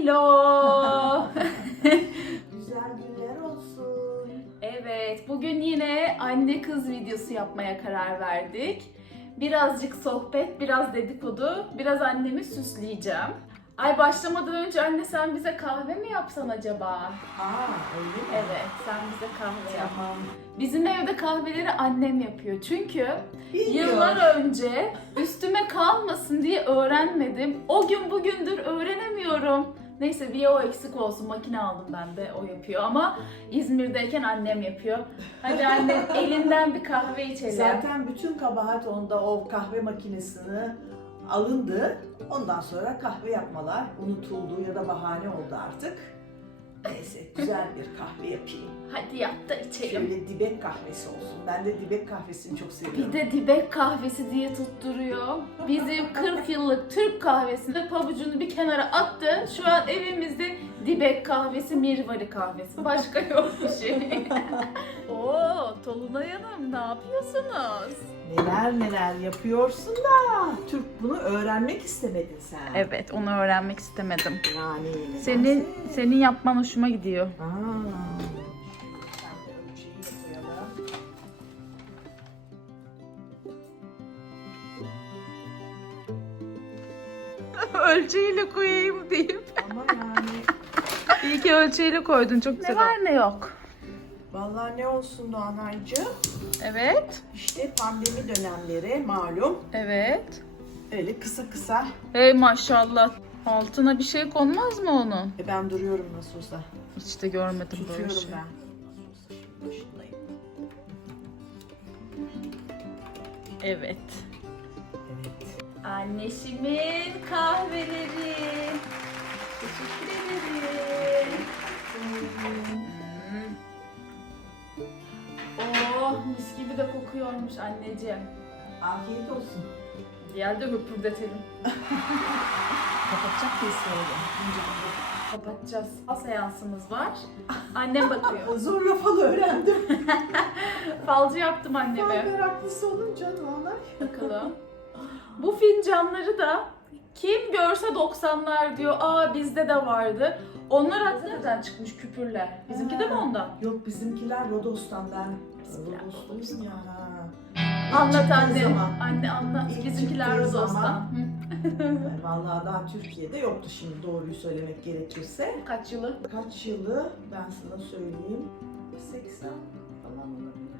Hello. Güzel günler olsun. evet, bugün yine anne kız videosu yapmaya karar verdik. Birazcık sohbet, biraz dedikodu, biraz annemi süsleyeceğim. Ay başlamadan önce anne sen bize kahve mi yapsan acaba? Aa öyle mi? Evet, sen bize kahve yap. Tamam. Bizim evde kahveleri annem yapıyor. Çünkü Bilmiyor. Yıllar önce üstüme kalmasın diye öğrenmedim. O gün bugündür öğrenemiyorum. Neyse bir o eksik olsun. Makine aldım ben de o yapıyor ama İzmir'deyken annem yapıyor. Hadi annem elinden bir kahve içelim. Zaten bütün kabahat onda o kahve makinesini alındı. Ondan sonra kahve yapmalar unutuldu ya da bahane oldu artık. Neyse güzel bir kahve yapayım. Hadi yap da içelim. Şöyle dibek kahvesi olsun. Ben de dibek kahvesini çok seviyorum. Bir de dibek kahvesi diye tutturuyor. Bizim 40 yıllık Türk kahvesinde pabucunu bir kenara attı. Şu an evimizde dibek kahvesi, mirvari kahvesi. Başka yok bir şey. Oo, Tolunay Hanım ne yapıyorsunuz? Neler neler yapıyorsun da Türk bunu öğrenmek istemedin sen. Evet, onu öğrenmek istemedim. Yani neden? Senin senin yapman hoşuma gidiyor. Aa. Koyayım deyip. Ama yani İyi ki ölçeğiyle koydun. Çok güzel. Ne var ne yok. Vallahi ne olsun Doğanaycı? Evet. İşte pandemi dönemleri malum. Evet. Öyle kısa kısa. Hey maşallah. Altına bir şey konmaz mı onun? E ben duruyorum nasıl olsa. Hiç de görmedim böyle Tutuyorum şey. ben. Evet. Evet. Anneşimin kahveleri. Teşekkür ederim. Oh mis gibi de kokuyormuş anneciğim. Afiyet olsun. Gel de höpürdetelim. Kapatacak mıyız sonra? Kapatacağız. Seansımız var. Annem bakıyor. Zorla fal öğrendim. Falcı yaptım Fal anneme. meraklısı olunca Doğanay. Bakalım. Bu fincanları da kim görse 90'lar diyor. Aa bizde de vardı. Onlar hakikaten çıkmış küpürler. Bizimki de mi ondan? Yok bizimkiler Rodos'tan ben. Bizimkiler Rodos'luyum ya. Anlat anne. zaman. Anne anlat. İlk Bizimkiler Rodos'tan. Yani Vallahi daha Türkiye'de yoktu şimdi doğruyu söylemek gerekirse. Kaç yılı? Kaç yılı ben sana söyleyeyim. 80 falan olabilir.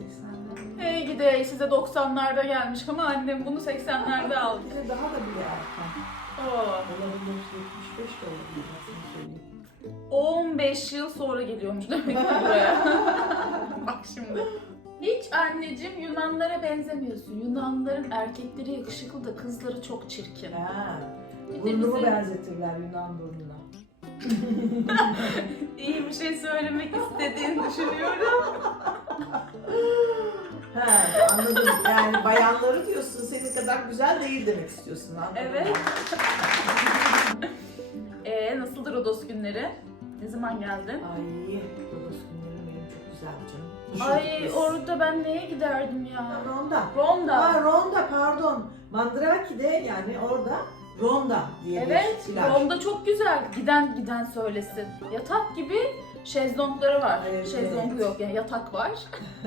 80'ler. Hey gide size 90'larda gelmiş ama annem bunu 80'lerde aldı. Daha da bile erken. Oo. Olabilir 75 de olabilir ben sana söyleyeyim. 15 yıl sonra geliyormuş demek ki buraya. Bak şimdi. Hiç anneciğim Yunanlara benzemiyorsun. Yunanların erkekleri yakışıklı da kızları çok çirkin. Ha, Bir de burnumu bizim- benzetirler Yunan burnuna. İyi bir şey söylemek istediğini düşünüyorum. Ha, anladım. Yani bayanları diyorsun senin kadar güzel değil demek istiyorsun anladım. Evet. Ee nasıldır Rodos günleri? Ne zaman geldin? Ay, Rodos günleri benim çok güzel canım. Ay orada ben neye giderdim ya? Ronda. Ronda. Ha, Ronda pardon. Mandraki'de yani orada Ronda diye Evet, bir plaj. Ronda çok güzel. Giden giden söylesin. Yatak gibi şezlongları var. Evet. Şezlongu yok yani yatak var.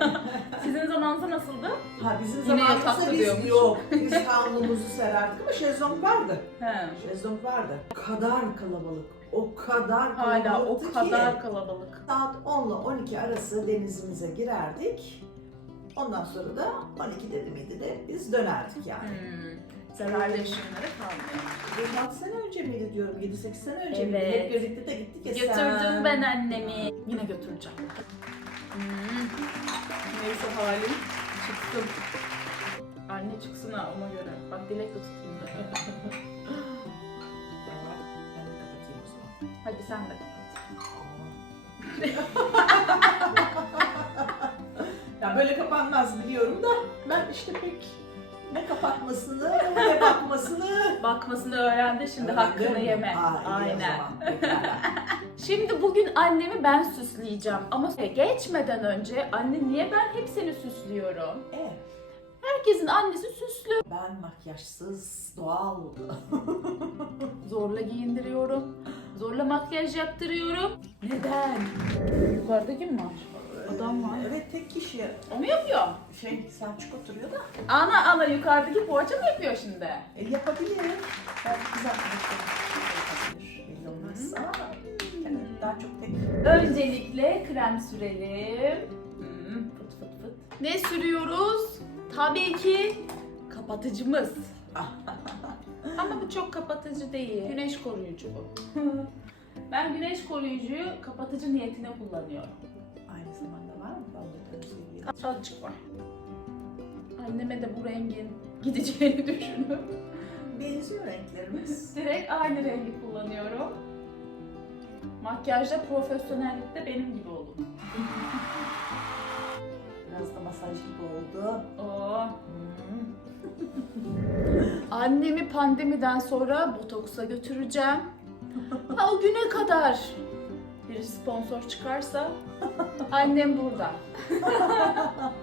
Sizin zamanınızda nasıldı? Ha bizim Yine zamanımızda biz diyormuş. yok. Biz havlumuzu sererdik ama şezlong vardı. He. Şezlong vardı. O kadar kalabalık. O kadar Hala o kalabalıktı kadar ki. kalabalık. Saat 10 ile 12 arası denizimize girerdik. Ondan sonra da 12 dedi miydi de biz dönerdik yani. Hmm. Zararlı ışınlara kalmıyor. 5-6 sene önce miydi diyorum, 7-8 sene önce miydi? Evet. Hep birlikte de gittik ya Götürdüm sen. ben annemi. Yine götüreceğim. Hmm. Neyse halim çıksın. Anne çıksın ha ona göre. Bak dilek de tutayım. Tamam, ben de kapatayım o zaman. Hadi sen de. Ya böyle kapanmaz biliyorum da ben işte pek ne kapatmasını ne bakmasını Bakmasını öğrendi şimdi hakkını Öğrendim. yeme. Aa, iyi o Aynen. zaman. Pekala. Şimdi bugün annemi ben süsleyeceğim ama geçmeden önce anne niye ben hep seni süslüyorum? Evet. Herkesin annesi süslü. Ben makyajsız, doğal. Zorla giyindiriyorum. Zorla makyaj yaptırıyorum. Neden? Yukarıda kim var? Adam var. Evet tek kişi. O mu yapıyor? Şey Selçuk oturuyor da. Ana ana yukarıdaki poğaça mı yapıyor şimdi? E, yapabilir. Belki kız arkadaşlarım yapabilir. Belli olmaz ama yani daha çok tek. Öncelikle krem sürelim. Hmm, fıt fıt fıt. Ne sürüyoruz? Tabii ki kapatıcımız. Ama bu çok kapatıcı değil. Güneş koruyucu bu. ben güneş koruyucuyu kapatıcı niyetine kullanıyorum. Aynı zamanda var mı? Vallahi sevgili. Azıcık var. Anneme de bu rengin gideceğini düşünüp Benziyor renklerimiz. direkt aynı rengi kullanıyorum. Makyajda profesyonellikte benim gibi olun. Biraz da masaj gibi oldu. Oo. Hmm. Annemi pandemiden sonra botoksa götüreceğim. Ha o güne kadar bir sponsor çıkarsa annem burada.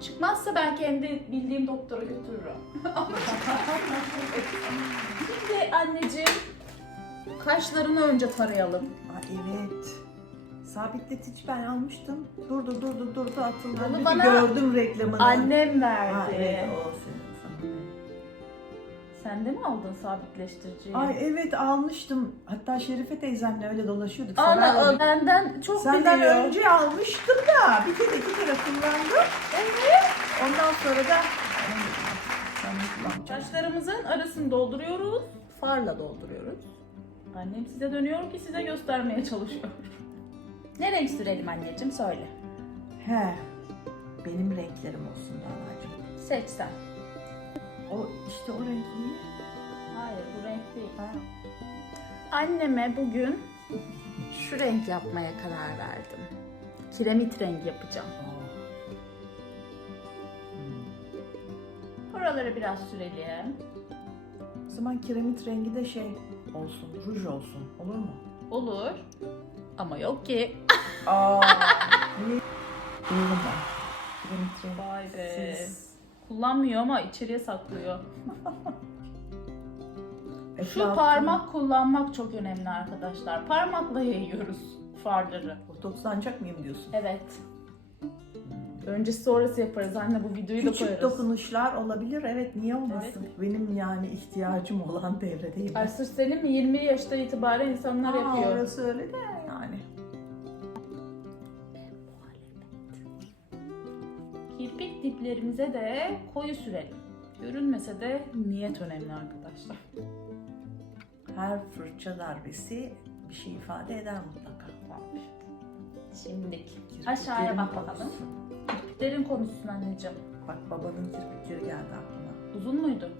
Çıkmazsa ben kendi bildiğim doktora götürürüm. Şimdi anneciğim kaşlarını önce tarayalım. Aa, evet. Sabitletici ben almıştım. Durdu durdu durdu atıldı. Onu Bir bana gördüm reklamını. Annem verdi. Ha, evet o senin. Sen de mi aldın sabitleştiriciyi? Ay evet almıştım. Hatta Şerife teyzemle öyle dolaşıyorduk. Ana Sever o benden çok Senden biliyor. önce almıştım da bir kere iki kere kullandım. Evet. Ondan sonra da sen? Saçlarımızın arasını dolduruyoruz. Farla dolduruyoruz. Annem size dönüyor ki size göstermeye çalışıyor. Ne renk sürelim anneciğim söyle. He. Benim renklerim olsun Dana'cığım. Seç sen. O işte o renk iyi. Hayır bu renk değil. Ha. Anneme bugün şu renk yapmaya karar verdim. Kiremit rengi yapacağım. Hmm. Buraları biraz sürelim. O zaman kiremit rengi de şey olsun, ruj olsun. Olur mu? Olur. Ama yok ki. Aa. niye? Bilmiyorum ben. Kiremit rengi. Vay be. Siz Kullanmıyor ama içeriye saklıyor. Şu parmak kullanmak çok önemli arkadaşlar. Parmakla yayıyoruz farları. Botokslanacak mıyım diyorsun? Evet. Öncesi sonrası yaparız anne bu videoyu da Küçük koyarız. dokunuşlar olabilir. Evet niye olmasın? Benim yani ihtiyacım olan devredeyim. Ay sırf senin mi 20 yaştan itibaren insanlar Aa, yapıyor. Orası öyle de yani. Kirpik diplerimize de koyu sürelim. Görünmese de niyet önemli arkadaşlar. Her fırça darbesi bir şey ifade eder mutlaka. Kirpiklerin aşağıya bak bakalım. Kirpiklerin konuşsun anneciğim. Bak babanın kirpikleri geldi aklıma. Uzun muydu?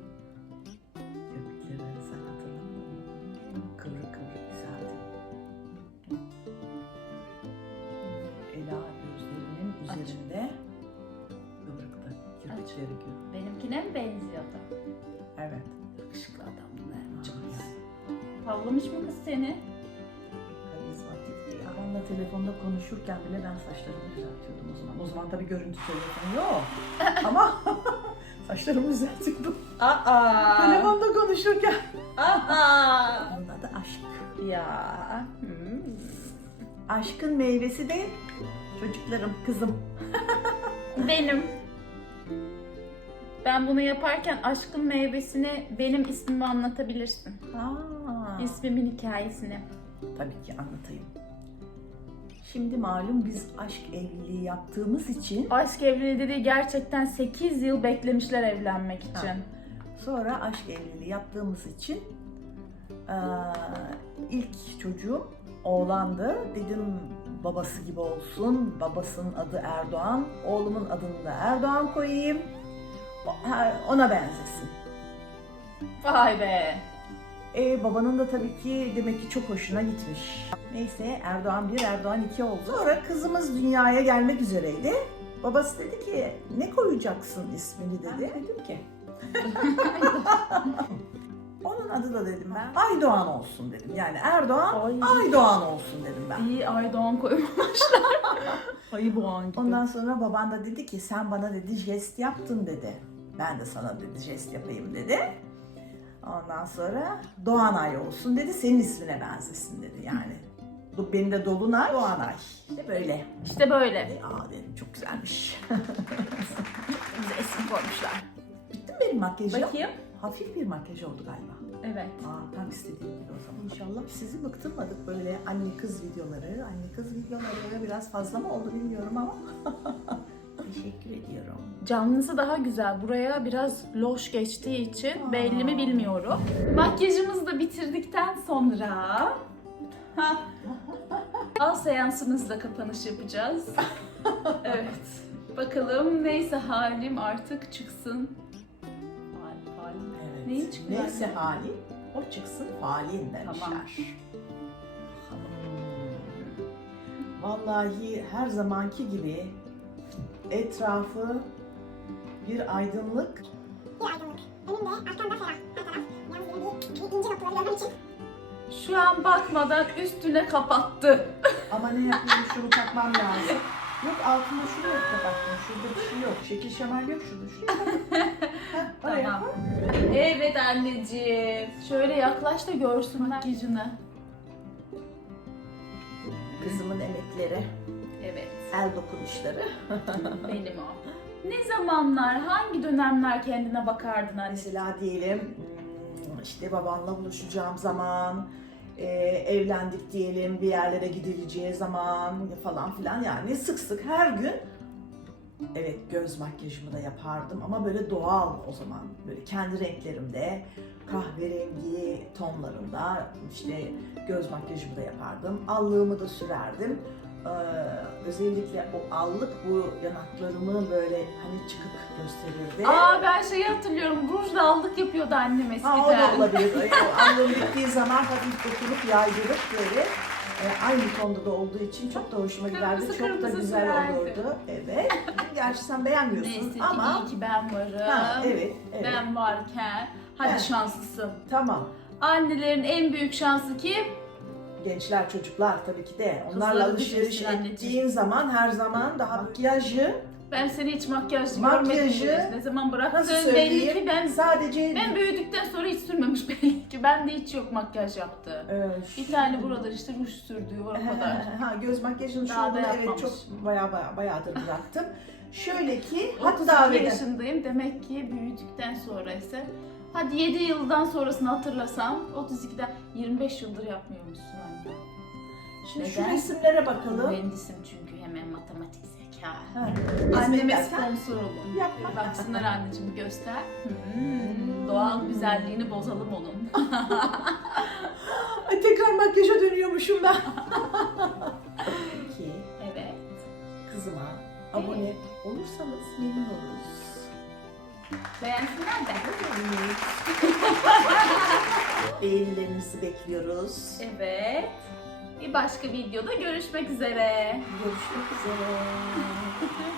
Yakışıklı adam bunlar. Çok Yani güzel. Tavlamış mı kız seni? Karizmatikti ya. Onunla telefonda konuşurken bile ben saçlarımı düzeltiyordum o zaman. O zaman tabii görüntü telefonu yok. Ama saçlarımı düzeltiyordum. Aa. Telefonda konuşurken. Aa. Onun adı aşk. Ya. Hmm. Aşkın meyvesi de çocuklarım, kızım. Benim. Ben bunu yaparken aşkın meyvesini benim ismimi anlatabilirsin. Aa, İsmimin hikayesini. tabii ki anlatayım. Şimdi malum biz aşk evliliği yaptığımız için Aşk evliliği dediği gerçekten 8 yıl beklemişler evlenmek için. Ha. sonra aşk evliliği yaptığımız için eee, ilk çocuğum oğlandı. Dedim babası gibi olsun. Babasının adı Erdoğan. Oğlumun adını da Erdoğan koyayım. Ona benzesin. Vay be. E, babanın da tabii ki demek ki çok hoşuna gitmiş. Neyse Erdoğan 1, Erdoğan 2 oldu. Sonra kızımız dünyaya gelmek üzereydi. Babası dedi ki ne koyacaksın ismini dedi. Dedim ki. Onun adı da dedim ben. Aydoğan olsun dedim. Yani Erdoğan Ay. Aydoğan olsun dedim ben. İyi Aydoğan koymamışlar. Ayı boğan gibi. Ondan sonra baban da dedi ki sen bana dedi jest yaptın dedi. Ben de sana dedi jest yapayım dedi. Ondan sonra Doğanay olsun dedi. Senin ismine benzesin dedi yani. Bu benim de Dolunay, Doğanay. İşte böyle. İşte böyle. Aa dedim çok güzelmiş. Bize isim koymuşlar. Bitti mi benim makyajım? Bakayım. Hafif bir makyaj oldu galiba. Evet. Aa, tam istediğim gibi o zaman. İnşallah sizi bıktırmadık böyle anne kız videoları. Anne kız videoları biraz fazla mı oldu bilmiyorum ama. Teşekkür ediyorum. Canlısı daha güzel. Buraya biraz loş geçtiği için Aa. belli mi bilmiyorum. Makyajımızı da bitirdikten sonra al seansımızda kapanış yapacağız. evet. Bakalım neyse halim artık çıksın. Halim, halim. Evet. Neyin çıkıyor Neyse hali o çıksın falin demişler. Tamam. Vallahi her zamanki gibi etrafı bir aydınlık Bir aydınlık. Önümde, arkamda ferah. Her taraf. Yalnız bir, bir ince noktaları görmem için Şu an bakmadan üstüne kapattı. ama ne yapayım şunu takmam lazım. Yok altında şunu yok kapattım. Şurada bir şey yok. Şekil şemal yok şurada. Şuraya. Heh, oraya Tamam. koy. Evet anneciğim. Şöyle yaklaş da görsün makyajını. Kızımın emekleri, Evet. El dokunuşları. Benim o. Ne zamanlar, hangi dönemler kendine bakardın anne? Mesela diyelim hmm, işte babanla buluşacağım zaman, e, evlendik diyelim bir yerlere gidileceği zaman falan filan yani sık sık her gün evet göz makyajımı da yapardım ama böyle doğal o zaman böyle kendi renklerimde kahverengi tonlarında işte göz makyajımı da yapardım allığımı da sürerdim özellikle o allık bu yanaklarımı böyle hani çıkık gösterirdi. Aa ben şeyi hatırlıyorum. Rujla aldık yapıyordu annem eskiden. Ha o da olabilir. O Annem bittiği zaman hafif dokunup yaydırıp böyle e, aynı tonda da olduğu için çok da hoşuma giderdi. Kırmızı Çok da güzel sürerdi. olurdu. Evet. Gerçi sen beğenmiyorsun Neyse ki ama iyi ki ben varım. ha, evet, evet. Ben varken. Hadi Evet. şanslısın. Tamam. Annelerin en büyük şansı kim? Gençler, çocuklar tabii ki de. Onlarla Kızları alışveriş anneciğim. ettiğin zaman her zaman daha makyajı Ben seni hiç makyaj Makyajı, görmedim. Ne zaman bıraktın belli söyleyeyim? ki ben sadece ben büyüdükten sonra hiç sürmemiş belli ki. Ben de hiç yok makyaj yaptı. e, Bir tane buralar işte ruj sürdüğü o kadar. ha, göz makyajını Daha da şurada evet yapmamış. çok bayağı bayağı bayağıdır bıraktım. Şöyle ki 32 hatta ve de yaşındayım. Demek ki büyüdükten sonra ise hadi 7 yıldan sonrasını hatırlasam 32'den 25 yıldır yapmıyormuşsun anne. Şimdi şu Neden? resimlere bakalım. Mühendisim çünkü hemen matematik zeka. Ha, Anneme sponsor olun. Yapma. Baksınlar anneciğim göster. Hmm, doğal güzelliğini bozalım onun. Ay tekrar makyaja dönüyormuşum ben. Ki evet. kızıma abone olursanız memnun oluruz. Beğensinler de. Beğenilerinizi bekliyoruz. Evet. Bir başka videoda görüşmek üzere. Görüşmek üzere.